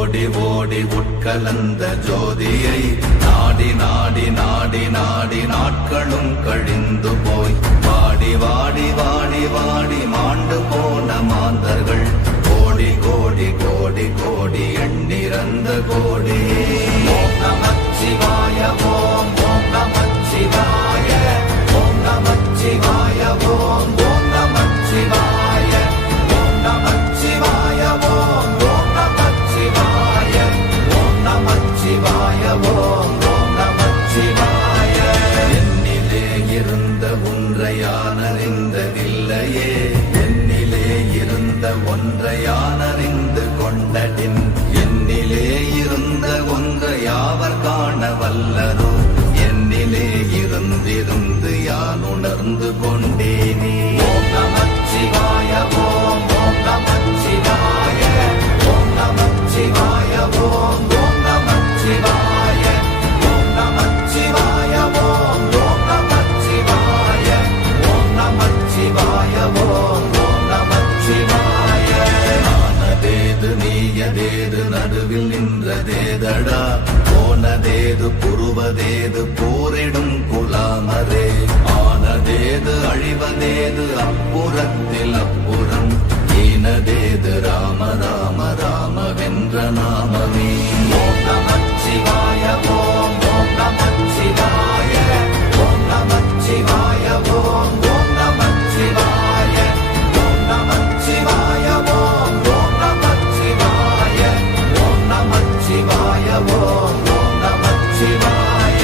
ஓடி ஓடி உட்கலந்த ஜோதியை நாடி நாடி நாடி நாடி நாட்களும் கழிந்து போய் வாடி வாடி வாடி வாடி மாண்டு போன மாந்தர்கள் கோடி கோடி கோடி கோடி எண்ணிறந்த கோடி. ஓம் நமச்சிவாய ஓம் ஓம் நமச்சிவாய ஓம் நமச்சிவாய ஓம் ஓம் நமச்சிவாய ஓம் நமச்சிவாய ஓம் ஓம் நமச்சிவாய ஓம் நமச்சிவாய ஓம் ஓம் நமச்சிவாய. என்னிலே இருந்த ஒன்றை யான் அறிந்ததில்லையே, என்னிலே இருந்த ஒன்றை யான் அறிந்து கொண்டடின், என்னிலே இருந்த ஒன்றை யாவர் காண வல்லரோ, என்னிலே இருந்திருந்து யான் உணர்ந்து கொண்டேனே. ஓம் நமச்சிவாய ஓம் ஓம் நமச்சிவாய ஓம் நமச்சிவாய ஓம் ஓம் நமச்சிவாய ஓம் நமச்சிவாய ஓம் ஓம் நமச்சிவாய ஓம் நமச்சிவாய ஓம் ஓம் நமச்சிவாய. ஆனதேது நீயதேது நடுவில் நின்றதேதடா, போனதேது புருவதேது போரிடும் குலாமரே, ஆனதேது அழிவதேது அப்புறத்தில் அப்புறம், ஈனதேது ராம ராம ராம வென்ற நாமமே. ஓம் நமச்சிவாய ஓம் ஓம் நமச்சிவாய ஓம் நமச்சிவாய ஓம் ஓம் நமச்சிவாய ஓம் நமச்சிவாய ஓம் ஓம் நமச்சிவாய ஓம் நமச்சிவாய ஓம் ஓம் நமச்சிவாய.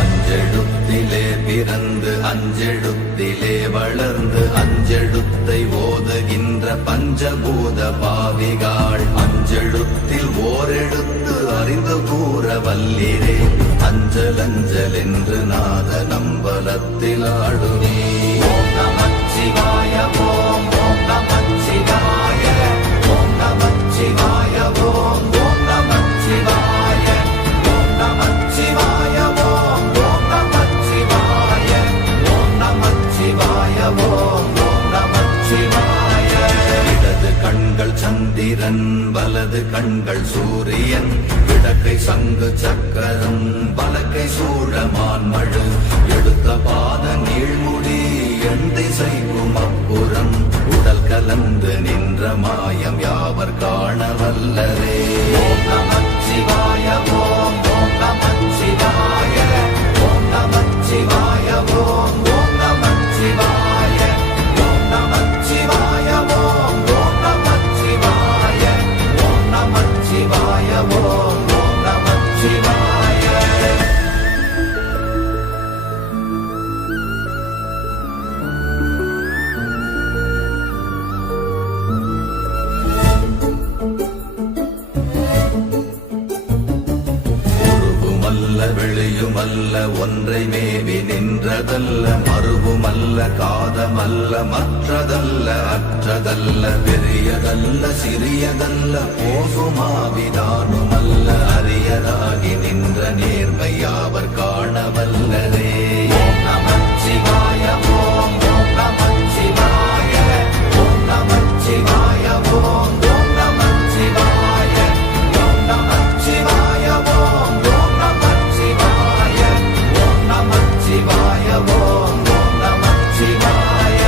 அஞ்செழுத்திலே பிறந்து அஞ்செழுத்திலே வளர்ந்து அஞ்செழுத்தை ஓதுகின்ற பஞ்சபூத பாவிகாள், அஞ்செழுத்தில் ஓரெழுத்து அறிந்து கூற வல்லிரே, அஞ்சல் அஞ்சல் என்று நாத நம்பலத்தில் ஆடுவே. ஓம் நமச்சிவாய ஓம் ஓம் நமச்சிவாய ஓம் நமச்சிவாய ஓம் ஓம் நமச்சிவாய ஓம் நமச்சிவாய ஓம் ஓம் நமச்சிவாய ஓம் நமச்சிவாய ஓம் ஓம் நமச்சிவாய. இடது கண்கள் சந்திரன் வலது கண்கள் சூரியன், இடக்கை சங்கு சக்கரம் வலக்கை சூழமான் மழு, எடுத்த பாத நீழ்முடி எண் திசைக்கும் அப்புறம், உடல் கலந்து நின்ற மாயம் யாவர் காண வல்லரே. ஓம் நமச்சிவாய ஓம் ஓம் நமச்சிவாய ஓம் நமச்சிவாய ஓம் ஓம் நமச்சிவாய ஓம் நமச்சிவாய ஓம் ஓம் நமச்சிவாய ஓம் நமச்சிவாய ஓம் ஓம் நமச்சிவாய. வெளியுமல்ல ஒன்றை மேவி நின்றதல்ல, மறுவுமல்ல காதமல்ல மற்றதல்ல அற்றதல்ல, பெரியதல்ல சிறியதல்ல போகுமாவிதானுமல்ல, அரியதாகி நின்ற நேர்மை யாவர் காண வல்லரே. ஓம் நமச்சிவாய ஓம் ஓம் நமச்சிவாய ஓம் நமச்சிவாய ஓம் ஓம் நமச்சிவாய ஓம் நமச்சிவாய ஓம் ஓம் நமச்சிவாய ஓம் நமச்சிவாய ஓம் ஓம் நமச்சிவாய.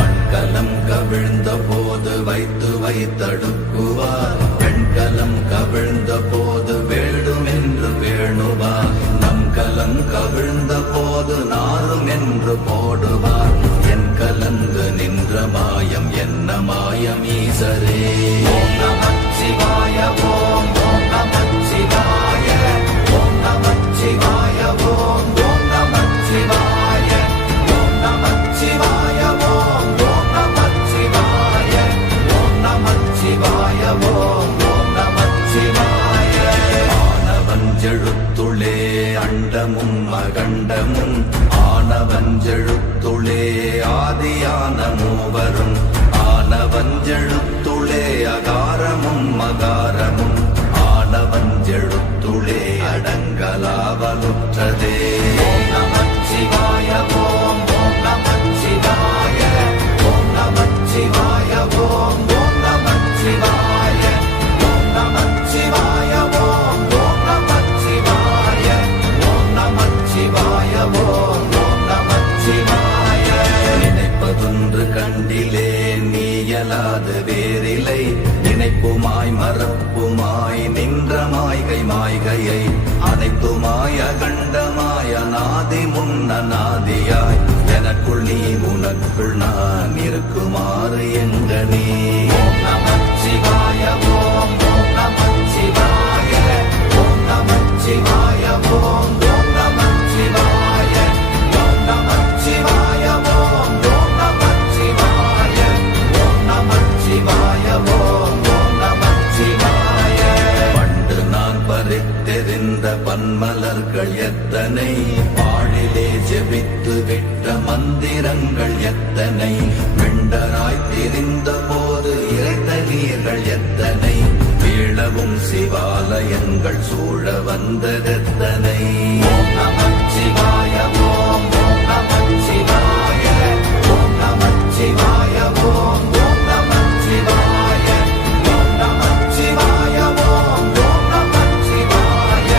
மண்கலம் கவிழ்ந்த போது வைத்து வைத்தடுக்குவார், பெண்கலம் கவிழ்ந்த போது வேண்டும் என்று வேணுவார், நம் கலம் கவிழ்ந்த போது நாரும் என்று போடுவார், என் கலந்து நின்ற மாயம் என்ன மாயம் ஈசரே. ஓம் நமச்சிவாய ஓம் ஓம் நமச்சிவாய ஓம் நமச்சிவாய ஓம் ஓம் நமச்சிவாய ஓம் நமச்சிவாய ஓம் ஓம் நமச்சிவாய ஓம் நமச்சிவாய ஓம் ஓம் நமச்சிவாய. ஆனவஞ்செழுத்துளே அண்டமும் அகண்டமும், ஆனவஞ்செழுத்துளே ஆதியான மூவரும், ஆனவஞ்செழுத்துளே அகாரமும் மகாரமும், ஆனவஞ்செழுத்துளே அடங்கலாவலுற்றதே. ஓம் நமச்சிவாய ஓம் ஓம் நமச்சிவாய ஓம் நமச்சிவாய ஓம் ஓம் நமச்சிவாய ஓம் நமச்சிவாய ஆதி முன்னநாதியாய் எனக்குள் நீ உனக்குள் நான் இருக்குமாறு எங்க நீ ஓம் நமச்சிவாய ஓம் ஓம் நமச்சிவாய ஓம் நமச்சிவாய ஓம் ஓம் நமச்சிவாய ஓம் நமச்சிவாய ஓம் ஓம் நமச்சிவாய ஓம் நமச்சிவாய ஓம் ஓம் நமச்சிவாய பண்டு நான் பறித்தெறிந்த பன்மலர்கள் எத்தனை பாழிலே ஜெபித்து விட்ட மந்திரங்கள் எத்தனை வெண்டராய் திரிந்த போது இறைத்த நீர்கள் எத்தனை வீழவும் சிவாலயங்கள் சூழ வந்ததெத்தனை ஓம் நமச்சிவாய ஓம் ஓம் நமச்சிவாய ஓம் நமச்சிவாய ஓம் ஓம் நமச்சிவாய ஓம் நமச்சிவாய ஓம் ஓம் நமச்சிவாய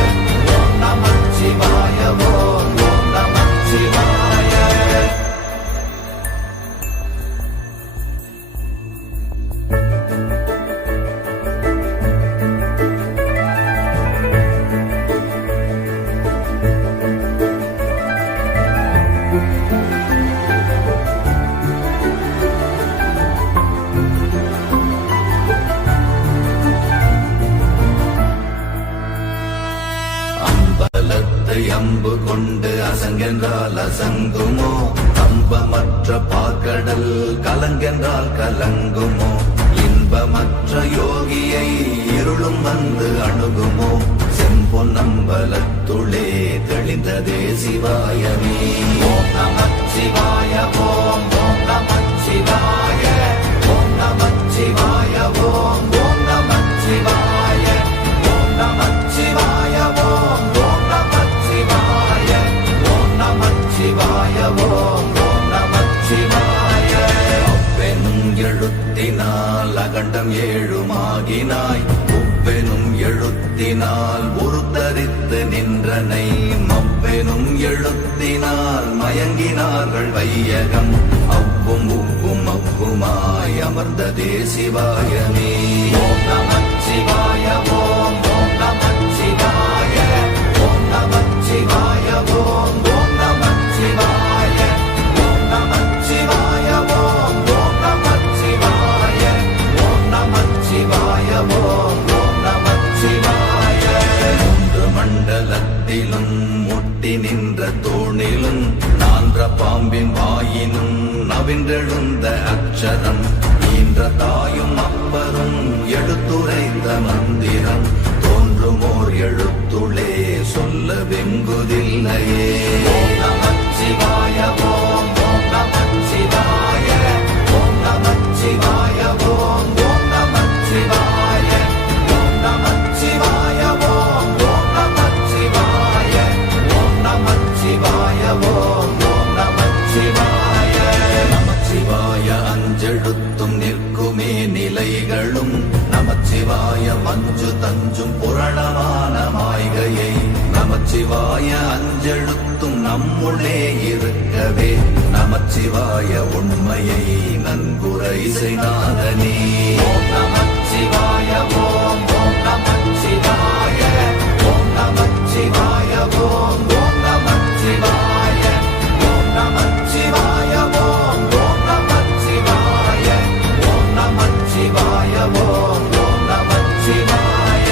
ஓம் நமச்சிவாய ஓம் ஓம் நமச்சிவாய அம்பலத்தை அம்பு கொண்டு அசங்கென்றால் அசங்குமோ கம்பமற்ற பாக்கடல் கலங்கென்றால் கலங்குமோ இன்பமற்ற யோகியை இருளும் வந்து அணுகுமோ செம்பொன்னம்பலத்துளே தெளிந்ததே சிவாயமே ஓம் நமச்சிவாய ஓம் ஓம் நமச்சிவாய ஓம் நமச்சிவாய ஓம் ஓம் நமச்சிவாய ஓம் நமச்சிவாய ஓம் ஓம் நமச்சிவாய ஓம் நமச்சிவாய ஓம் ஓம் நமச்சிவாய அவ்வெனும் எழுத்தினால் அகண்டம் ஏழுமாகினாய் உவ்வெனும் எழுத்தினால் உருத்தரித்து நின்றனை மவ்வெனும் எழுத்தினால் மயங்கினார்கள் வையகம் அவ்வும் உவ்வும் அவ்வுமாய் அமர்ந்ததே சிவாயமே ஓம் நமச்சிவாய ஓம் ஓம் நமச்சிவாய ஓம் நமச்சிவாய ஓம் ஓம் நமச்சிவாய ஓம் நமச்சிவாய ஓம் ஓம் நமச்சிவாய ஓம் நமச்சிவாய ஓம் ஓம் நமச்சிவாய மூன்று மண்டலத்திலும் முட்டி நின்ற தூணிலும் நான்ற பாம்பின் வாயினும் நவின்றெழுந்த அக்ஷரம் ஈன்ற தாயும் அப்பரும் எடுத்துரைத்த மந்திரம் தோன்றுமோர் எழுத்துளே சொல்ல வெங்குதில்லையே ஓம் நமச்சிவாய ஓம் ஓம் நமச்சிவாய ஓம் நமச்சிவாய ஓம் ஓம் நமச்சிவாய ஓம் நமச்சிவாய ஓம் ஓம் நமச்சிவாய ஓம் நமச்சிவாய ஓம் ஓம் நமச்சிவாய நமச்சிவாய அஞ்செழுத்தும் நிற்குமே நிலைகளும் நமச்சிவாய மஞ்சு தஞ்சும் புரணமான மாய்கையை நமச்சிவாய அஞ்செழுத்தும் நம்முள்ளே இருக்கவே நமச்சிவாய உண்மையை நன்குரை செய்தாதனே ஓம் நமச்சிவாய ஓம் ஓம் நமச்சிவாய ஓம் நமச்சிவாய ஓம் ஓம் நமச்சிவாய ஓம் நமச்சிவாய ஓம் ஓம் நமச்சிவாய ஓம் நமச்சிவாய ஓம் ஓம் நமச்சிவாய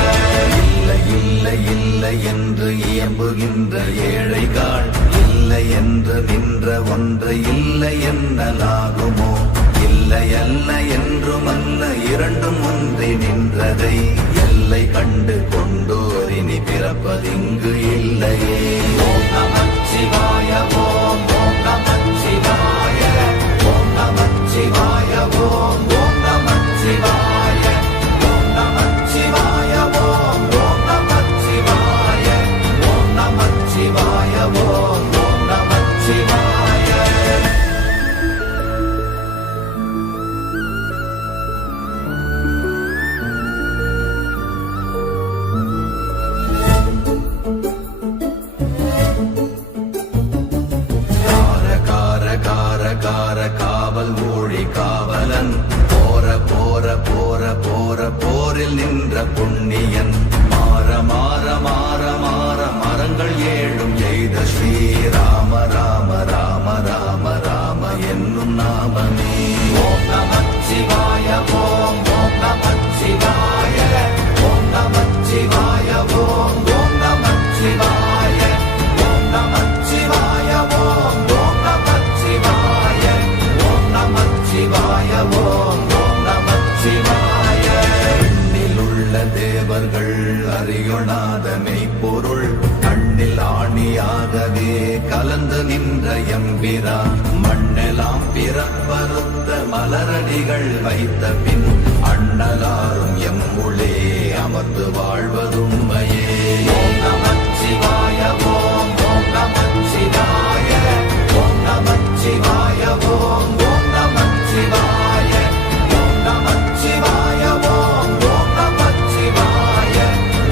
இல்லை இல்லை இல்லை என்று இயம்புகின்ற ஏழைகாள் இல்லை என்று நின்ற ஒன்று இல்லை என்னலாகுமோ இல்லை அல்ல என்றுமல்ல இரண்டும் ஒன்றி நின்றதை எல்லை கண்டு கொண்டோர் இனி பிறப்பதிங்கு இல்லையே ஓம் நமச்சிவாய ஓம் ஓம் நமச்சிவாய ஓம் நமச்சிவாய ஓம் ஓம் நமச்சிவாய ஓம் நமச்சிவாய ஓம் ஓம் நமச்சிவாய ஓம் நமச்சிவாய ஓம் ஓம் நமச்சிவாய தேவர்கள் அறியொணாத மெய்ப்பொருள் கண்ணில் ஆணியாகவே கலந்து நின்ற எம்பிரா மண்ணெல்லாம் பிறப்பறுத்த மலரடிகள் வைத்த பின் அண்ணலாரும் எம்முளே அமர்ந்து வாழ்வதுண்மையே. ஓம் நமச்சிவாய ஓம் ஓம் நமச்சிவாய ஓம் நமச்சிவாய ஓம் ஓம் நமச்சிவாய ஓம் நமச்சிவாய ஓம் ஓம் நமச்சிவாய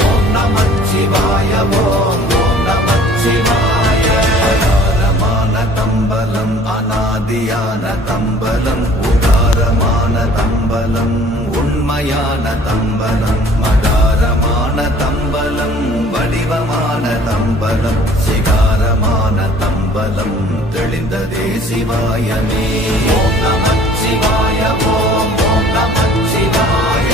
ஓம் நமச்சிவாய ஓம் ஓம் நமச்சிவாய. அகாரமான தம்பலம் அநாதியான தம்பலம் உகாரமான தம்பலம் உண்மையான தம்பலம் மகாரமான தம்பலம் வடிவமான தம்பலம் சிகாரமான தம்பலம் தெளிந்ததே சிவாயமே. ஓம் நமச்சிவாய ஓம் ஓம் நமச்சிவாய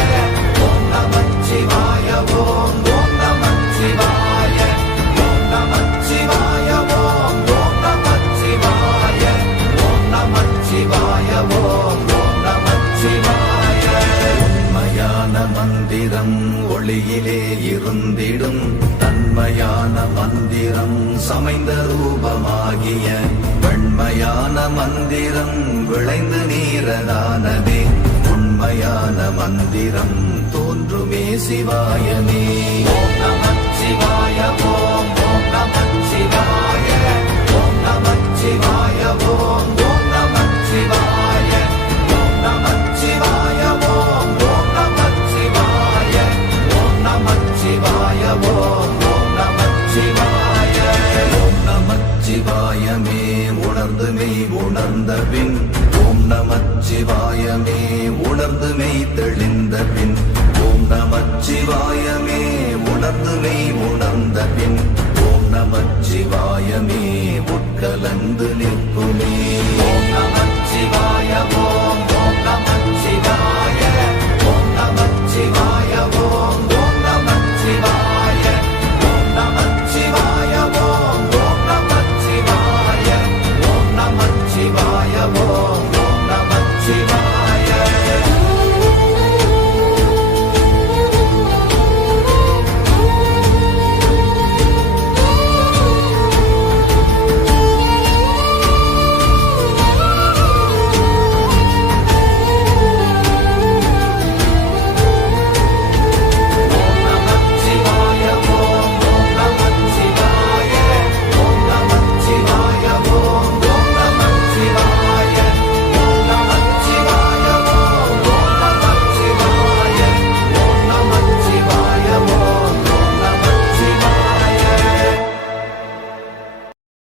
ஓம் நமச்சிவாய ஓம் ஓம் நமச்சிவாய ஓம் நமச்சிவாய ஓம் ஓம் நமச்சிவாய ஓம் நமச்சிவாய ஓம் ஓம் நமச்சிவாய. உண்மையான மந்திரம் ஒளியிலே இருந்திடும் தன்மையான மந்திரம் சமைந்த ரூபமாகிய வெண்மையான மந்திரம் விளைந்து நீரதானதே உண்மையான மந்திரம் தோன்றுமே சிவாயமே. ஓம் நமச்சிவாய ஓம் ஓம் நமச்சிவாய ஓம் நமச்சிவாய ஓம் ஓம் நமச்சிவாய ஓம் நமச்சிவாய ஓம் ஓம் நமச்சிவாய ஓம் நமச்சிவாய ஓம் ஓம் நமச்சிவாய. ஓம் நமச்சிவாயமே உணர்ந்து மெய் உணர்ந்த பின் ஓம் நமச்சிவாயமே உணர்ந்து மெய் தெளிந்த பின் ஓம் நமச்சிவாயமே உணர்ந்து மெய் உணர்ந்த பின் ஓம் நமச்சிவாயமே உட்கலந்து நிற்குமே. ஓம் நம